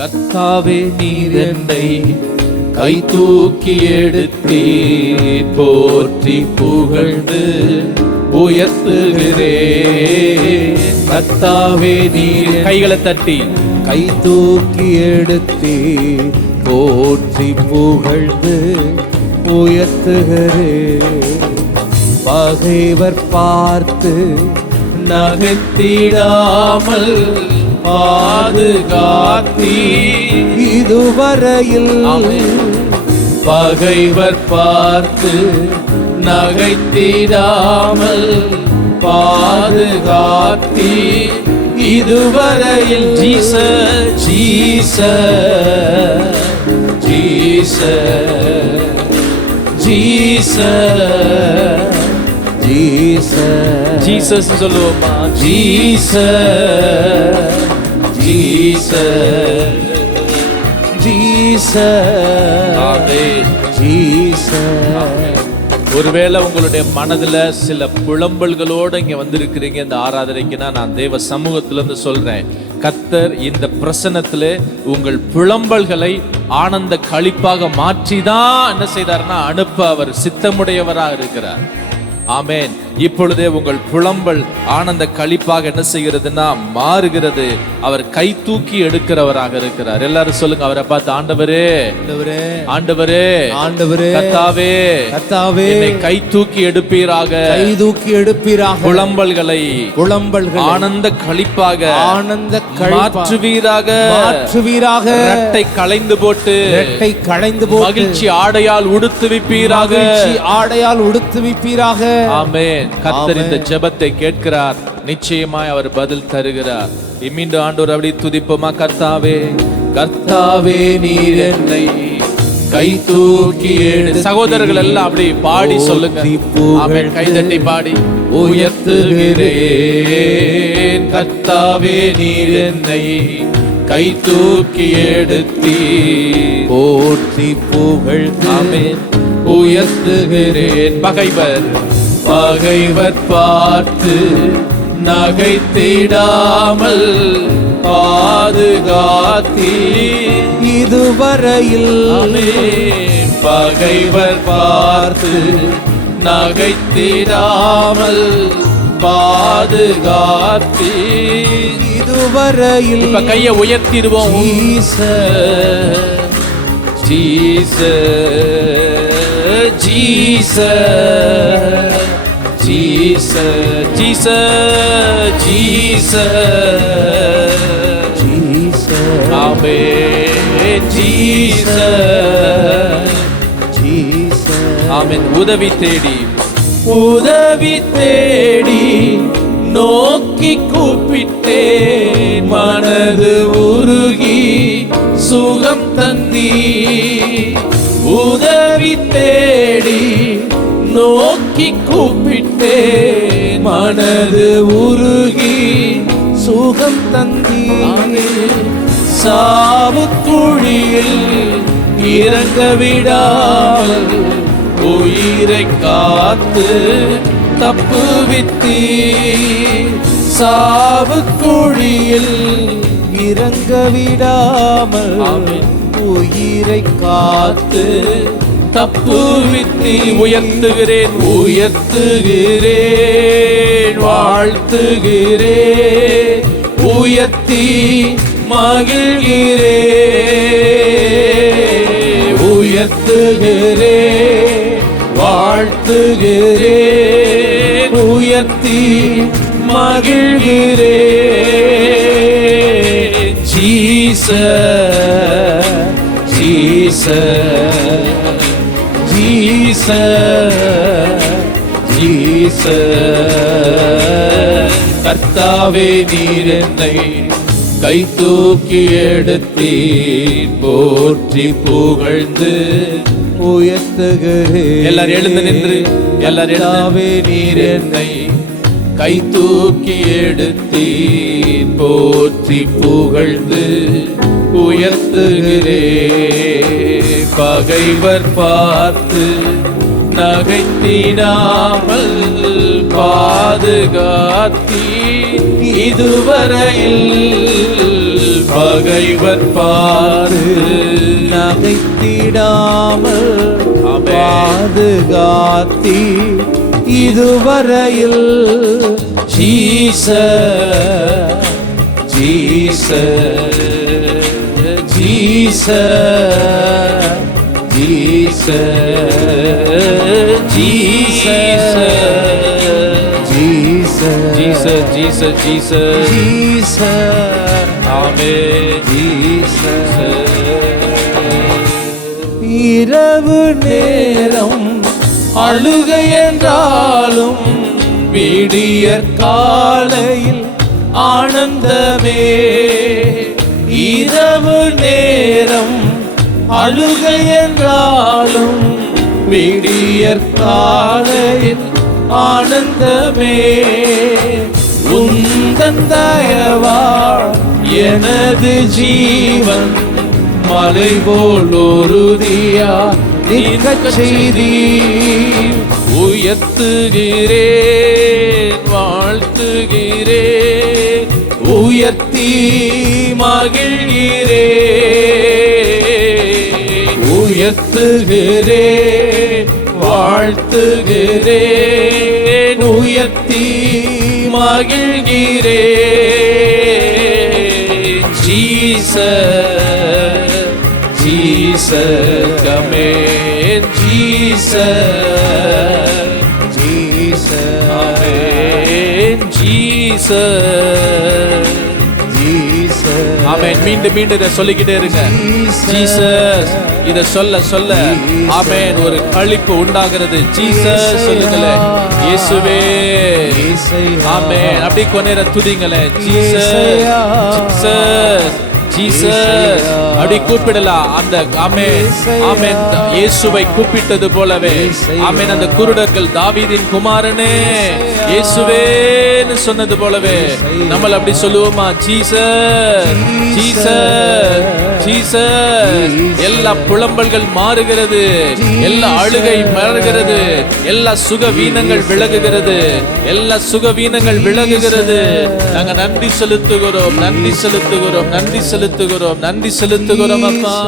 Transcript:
கர்த்தாவே நீர் என்னை கை தூக்கி எடுத்தீர், போற்றி புகழ்ந்து உயர்த்துகிறேன். கர்த்தாவே நீர், கைகளை தட்டி கை தூக்கி எடுத்தீர், போற்றி புகழ்ந்து உயர்த்துகிறேன். பகைவர் பார்த்து நகைத்திடாமல் பாதுகாத்தீர் இதுவரையில். பகைவர் பார்த்து நகைத்திடாமல் பாதுகாத்தீர் இதுவரையில். Jesus Jesus Jesus Jesus Jesus Jesus சொல்லுவோமா? Jesus Jesus Jesus. ஒருவேளை உங்களுடைய மனதுல சில புலம்பல்களோட இங்க வந்திருக்கிறீங்க இந்த ஆராதனைக்குன்னா, நான் தேவ சமூகத்திலிருந்து சொல்றேன், கர்த்தர் இந்த பிரசன்னத்திலே உங்கள் புலம்பல்களை ஆனந்த களிப்பாக மாற்றிதான் என்ன செய்தார்னா அனுப்ப அவர் சித்தமுடையவராக இருக்கிறார். ஆமென். இப்பொழுதே உங்கள் புலம்பல் ஆனந்த களிப்பாக என்ன செய்கிறதுனா மாறுகிறது. அவர் கை தூக்கி எடுக்கிறவராக இருக்கிறார். எல்லாரும் சொல்லுங்க, அவரை பார்த்து, ஆண்டவரே ஆண்டவரே ஆண்டவரே கர்த்தாவே கர்த்தாவே என்னை கை தூக்கி எடுப்பீராக, கை தூக்கி எடுப்பீராக. புலம்பல்களை ஆனந்த களிப்பாக மாற்றுவீராக, மாற்றுவீராக. இரட்டை களைந்து போட்டு மகிழ்ச்சி ஆடையால் உடுத்துவிப்பீராக, ஆடையால் உடுத்துவிப்பீராக. ஆமென். கர்த்தர் இந்த ஜெபத்தை கேட்கிறார், நிச்சயமாய் அவர் பதில் தருகிறார். மீண்டும் ஆண்டவர் அப்படி துதிப்போமா? கர்த்தாவே கர்த்தாவே நீர் என்னை கை தூக்கி எடு. சகோதரர்கள் எல்லாம் அப்படி பாடி சொல்லுங்க. ஆமென். கைதட்டி பாடி உயர்த்துகிறேன். கர்த்தாவே நீர் என்னை கை தூக்கி எடுத்தீர், போற்றி புகழ்ந்து ஆமென் உயர்த்துகிறேன். பகைவர் பார்த்து நகைத்திடாமல் பாதுகாத்தீர் இதுவரையில். பகைவர் பார்த்து நகைத்திடாமல் பாதுகாத்தீர் இதுவரையில். இப்ப கையை உயர்த்திடுவோம். Jesus Jesus Jesus Jesus Jesus Jesus ஆமென். ஜீசஸ் ஜீசஸ் ஆமென். உதவி தேடி நோக்கி கூப்பிட்டேன், மனது உருகி சுகம் தந்தீ. உதவி தேடி நோக்கி கூப்பிட்டேன், மனது உருகி சுகம் தந்தீ. சாவுக்குழியில் இறங்க விடாமல் உயிரை காத்து தப்புவித்தீர். சாவுக்குழியில் இறங்க விடாமல் உயிரை காத்து தப்புவித்தி. உயர்த்துகிறேன் வாழ்த்துகிறேன், உயர்த்தி மகிழ்கிறேன். உயர்த்துகிறேன் வாழ்த்துகிறேன், உயர்த்தி மகிழ்கிறேன். Jesus Jesus Jesus Jesus. கர்த்தாவே நீர் என்னை கை தூக்கி எடுத்தீர், போற்றி புகழ்ந்து உயர்த்துகிறேன். எல்லாரும் எழுந்து நின்று, எல்லாரும் நீர் என்னை கை தூக்கி எடுத்தீர், போற்றி புகழ்ந்து உயர்த்துகிறேன். பகைவர் பார்த்து நகைத்திடாமல் பாதுகாத்தீர் இதுவரையில். பகைவர் பார்த்து நகைத்திடாமல் ஆமென். பாதுகாத்தி இதுவரையில் Jesus Jesus Jesus Jesus Jesus Jesus Jesus Jesus Jesus ஆமென். இரவு நேரம் அழுகை என்றாலும் விடியற் காலையில் ஆனந்தமே. இரவு நேரம் அழுகை என்றாலும் விடியற் காலையில் ஆனந்தமே. உந்தன் தயவால் எனது ஜீவன் மலை போல் உறுதியா நிற்கச் செய்தீர். உயர்த்துகிறேன் வாழ்த்துகிறேன் உயர்த்தி மகிழ்கிறேன். உயர்த்துகிறேன் வாழ்த்துகிறேன் உயர்த்தி மகிழ்கிறேன். ஜீசஸ் ஜீசஸ் ஆமென். ஜீசஸ் ஜீசஸ் ஆமென். ஜீசஸ் ஜீசஸ் ஆமென். மீண்டும் மீண்டும் இதை சொல்லிக்கிட்டே இருங்க. ஜீசஸ் இதை சொல்ல சொல்ல ஆமென் ஒரு களிப்பு உண்டாகிறது. ஜீசஸ் சொல்லுங்களேன். இயேசுவே ஆமென். அப்படி கொஞ்ச நேரம் துதிங்களேன். ஜீசஸ் ஜீசஸ் ஜீசஸ் அப்படி கூப்பிடலாம். அந்த ஆமென் ஆமென் இயேசுவை கூப்பிட்டது போலவே ஆமென் அந்த குருடர்கள் தாவீதின் குமாரனே இயேசுவேன்னு சொன்னது போலவே நம்மள அப்படி சொல்லுவோமா? Jesus Jesus Jesus. எல்லா புலம்பல்கள் மாறுகிறது, எல்லா அழுகை மாறுகிறது, எல்லா சுகவீனங்கள் விலகுகிறது, எல்லா சுகவீனங்கள் விலகுகிறது. நாங்க நன்றி செலுத்துகிறோம், நன்றி செலுத்துகிறோம், நன்றி செலுத்துகிறோம், நன்றி செலுத்துகிறோம் அப்பா.